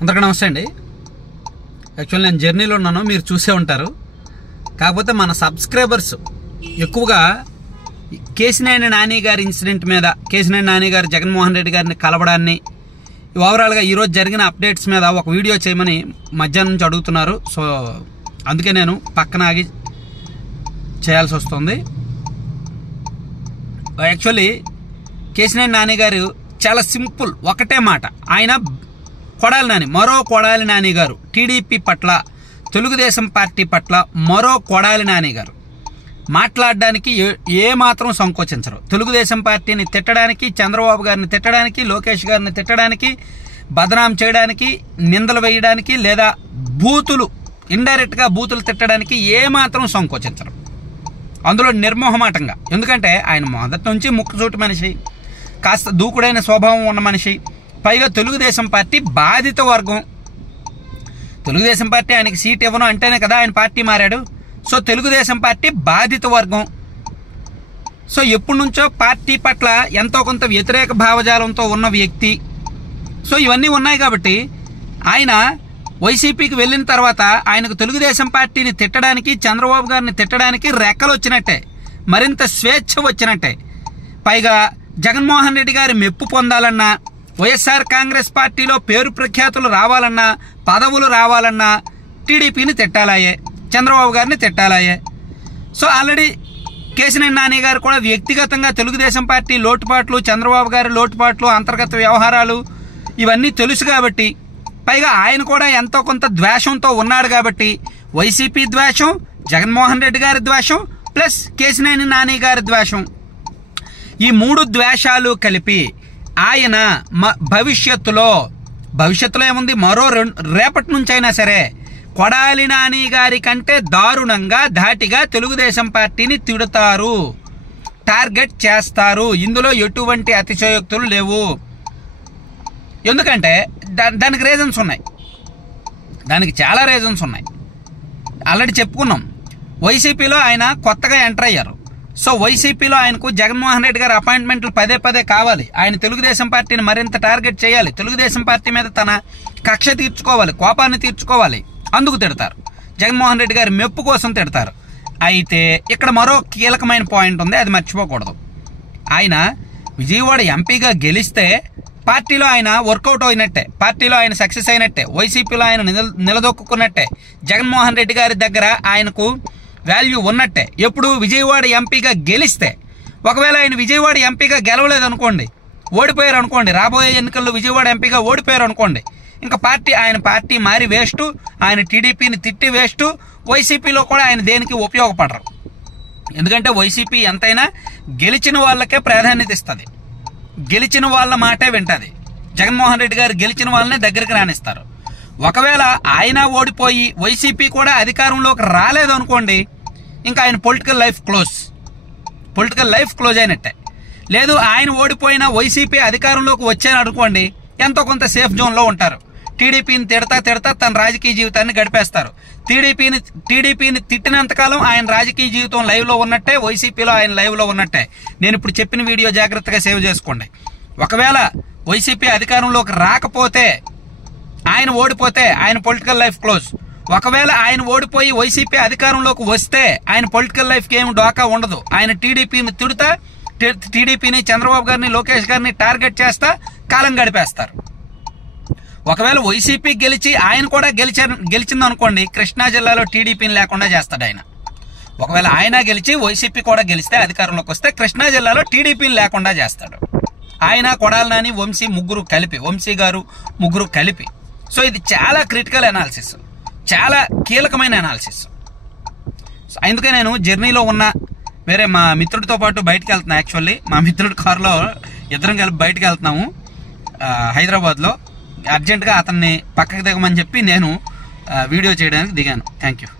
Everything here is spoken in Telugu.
అందరికీ నమస్తే అండి. యాక్చువల్లీ నేను జర్నీలో ఉన్నాను, మీరు చూసే ఉంటారు. కాకపోతే మన సబ్స్క్రైబర్స్ ఎక్కువగా కేశినేని నాని గారి ఇన్సిడెంట్ మీద, కేశినేని నాని గారు జగన్మోహన్ రెడ్డి గారిని కలవడాన్ని, ఓవరాల్గా ఈరోజు జరిగిన అప్డేట్స్ మీద ఒక వీడియో చేయమని మధ్యాహ్నం నుంచి అడుగుతున్నారు. సో అందుకే నేను పక్కన ఆగి చేయాల్సి వస్తుంది. యాక్చువల్లీ కేశినేని నాని గారు చాలా సింపుల్, ఒకటే మాట. ఆయన కొడాలి నాని, మరో కొడాలి నాని గారు టీడీపీ పట్ల, తెలుగుదేశం పార్టీ పట్ల మరో కొడాలి నాని గారు మాట్లాడడానికి ఏమాత్రం సంకోచించరు. తెలుగుదేశం పార్టీని తిట్టడానికి, చంద్రబాబు గారిని తిట్టడానికి, లోకేష్ గారిని తిట్టడానికి, బదనాం చేయడానికి, నిందలు వేయడానికి, లేదా బూతులు ఇండైరెక్ట్గా బూతులు తిట్టడానికి ఏమాత్రం సంకోచించరు. అందులో నిర్మోహమాటంగా. ఎందుకంటే ఆయన మొదటి నుంచి ముక్కుసూటి మనిషి, కాస్త దూకుడైన స్వభావం ఉన్న మనిషి, పైగా తెలుగుదేశం పార్టీ బాధిత వర్గం. తెలుగుదేశం పార్టీ ఆయనకి సీట్ ఇవ్వను అంటేనే కదా ఆయన పార్టీ మారాడు. సో తెలుగుదేశం పార్టీ బాధిత వర్గం. సో ఎప్పటి నుంచో పార్టీ పట్ల ఎంతో కొంత వ్యతిరేక భావజాలంతో ఉన్న వ్యక్తి. సో ఇవన్నీ ఉన్నాయి కాబట్టి ఆయన వైసీపీకి వెళ్ళిన తర్వాత ఆయనకు తెలుగుదేశం పార్టీని తిట్టడానికి, చంద్రబాబు గారిని తిట్టడానికి రెక్కలు వచ్చినట్టే, మరింత స్వేచ్ఛ వచ్చినట్టే. పైగా జగన్మోహన్ రెడ్డి గారి మెప్పు పొందాలన్నా, వైఎస్ఆర్ కాంగ్రెస్ పార్టీలో పేరు ప్రఖ్యాతులు రావాలన్నా, పదవులు రావాలన్నా టీడీపీని తిట్టాలాయే, చంద్రబాబు గారిని తిట్టాలాయే. సో ఆల్రెడీ కేశినేని నాని గారు కూడా వ్యక్తిగతంగా తెలుగుదేశం పార్టీ లోటుపాట్లు, చంద్రబాబు గారి లోటుపాట్లు, అంతర్గత వ్యవహారాలు ఇవన్నీ తెలుసు కాబట్టి, పైగా ఆయన కూడా ఎంతో కొంత ద్వేషంతో ఉన్నాడు కాబట్టి, వైసీపీ ద్వేషం, జగన్మోహన్ రెడ్డి గారి ద్వేషం ప్లస్ కేశినేని నాని గారి ద్వేషం, ఈ మూడు ద్వేషాలు కలిపి ఆయన భవిష్యత్తులో ఏముంది, మరో రేపటి నుంచి అయినా సరే కొడాలి నాని గారి కంటే దారుణంగా, ధాటిగా తెలుగుదేశం పార్టీని తిడతారు, టార్గెట్ చేస్తారు. ఇందులో ఎటువంటి అతిశయోక్తులు లేవు. ఎందుకంటే దానికి రీజన్స్ ఉన్నాయి, దానికి చాలా రీజన్స్ ఉన్నాయి. ఆల్రెడీ చెప్పుకున్నాం. వైసీపీలో ఆయన కొత్తగా ఎంటర్ అయ్యారు. సో వైసీపీలో ఆయనకు జగన్మోహన్ రెడ్డి గారి అపాయింట్మెంట్లు పదే కావాలి. ఆయన తెలుగుదేశం పార్టీని మరింత టార్గెట్ చేయాలి, తెలుగుదేశం పార్టీ మీద తన కక్ష తీర్చుకోవాలి, కోపాన్ని తీర్చుకోవాలి. అందుకు తిడతారు, జగన్మోహన్ రెడ్డి గారి మెప్పు కోసం తిడతారు. అయితే ఇక్కడ మరో కీలకమైన పాయింట్ ఉంది, అది మర్చిపోకూడదు. ఆయన విజయవాడ ఎంపీగా గెలిస్తే పార్టీలో ఆయన వర్కౌట్ అయినట్టే, పార్టీలో ఆయన సక్సెస్ అయినట్టే, వైసీపీలో ఆయన నిలదొక్కున్నట్టే, జగన్మోహన్ రెడ్డి గారి దగ్గర ఆయనకు వాల్యూ ఉన్నట్టే. ఎప్పుడు విజయవాడ ఎంపీగా గెలిస్తే, ఒకవేళ ఆయన విజయవాడ ఎంపీగా గెలవలేదనుకోండి, ఓడిపోయారు అనుకోండి, రాబోయే ఎన్నికల్లో విజయవాడ ఎంపీగా ఓడిపోయారు అనుకోండి, ఇంకా ఆయన పార్టీ మారి వేస్ట్, ఆయన టీడీపీని తిట్టి వేస్ట్, వైసీపీలో కూడా ఆయన దేనికి ఉపయోగపడరు. ఎందుకంటే వైసీపీ ఎంతైనా గెలిచిన వాళ్ళకే ప్రాధాన్యత ఇస్తుంది, గెలిచిన వాళ్ళ మాటే వింటది. జగన్మోహన్ రెడ్డి గారు గెలిచిన వాళ్ళనే దగ్గరికి రానిస్తారు. ఒకవేళ ఆయన ఓడిపోయి వైసీపీ కూడా అధికారంలోకి రాలేదు అనుకోండి, ఇంకా ఆయన పొలిటికల్ లైఫ్ క్లోజ్ అయినట్టే. లేదు ఆయన ఓడిపోయినా వైసీపీ అధికారంలోకి వచ్చాను అనుకోండి, ఎంతో కొంత సేఫ్ జోన్లో ఉంటారు. టీడీపీని తిడతా తన రాజకీయ జీవితాన్ని గడిపేస్తారు. టీడీపీని తిట్టినంతకాలం ఆయన రాజకీయ జీవితం లైవ్లో ఉన్నట్టే, వైసీపీలో ఆయన లైవ్లో ఉన్నట్టే. నేను ఇప్పుడు చెప్పిన వీడియో జాగ్రత్తగా సేవ్ చేసుకోండి. ఒకవేళ వైసీపీ అధికారంలోకి రాకపోతే, ఆయన ఓడిపోతే ఆయన పొలిటికల్ లైఫ్ క్లోజ్. ఒకవేళ ఆయన ఓడిపోయి వైసీపీ అధికారంలోకి వస్తే ఆయన పొలిటికల్ లైఫ్కి ఏమి డోకా ఉండదు. ఆయన టీడీపీని తిడుతా, టీడీపీని, చంద్రబాబు గారిని, లోకేష్ గారిని టార్గెట్ చేస్తా కాలం గడిపేస్తారు. ఒకవేళ వైసీపీ గెలిచి ఆయన కూడా గెలిచింది అనుకోండి, కృష్ణా జిల్లాలో టీడీపీని లేకుండా చేస్తాడు ఆయన. ఒకవేళ ఆయన గెలిచి వైసీపీ కూడా గెలిస్తే, అధికారంలోకి వస్తే కృష్ణా జిల్లాలో టీడీపీని లేకుండా చేస్తాడు. ఆయన, కొడాలి నాని, వంశీ గారు ముగ్గురు కలిపి. సో ఇది చాలా క్రిటికల్ అనాలిసిస్, చాలా కీలకమైన అనాలిసిస్. అందుకే నేను జర్నీలో ఉన్న వేరే మా మిత్రుడితో పాటు బయటకు వెళ్తున్నా. యాక్చువల్లీ మా మిత్రుడి కారులో ఇద్దరం కలిపి బయటకు వెళ్తున్నాము హైదరాబాద్లో. అర్జెంటుగా అతన్ని పక్కకు దిగమని చెప్పి నేను వీడియో చేయడానికి దిగాను. Thank you.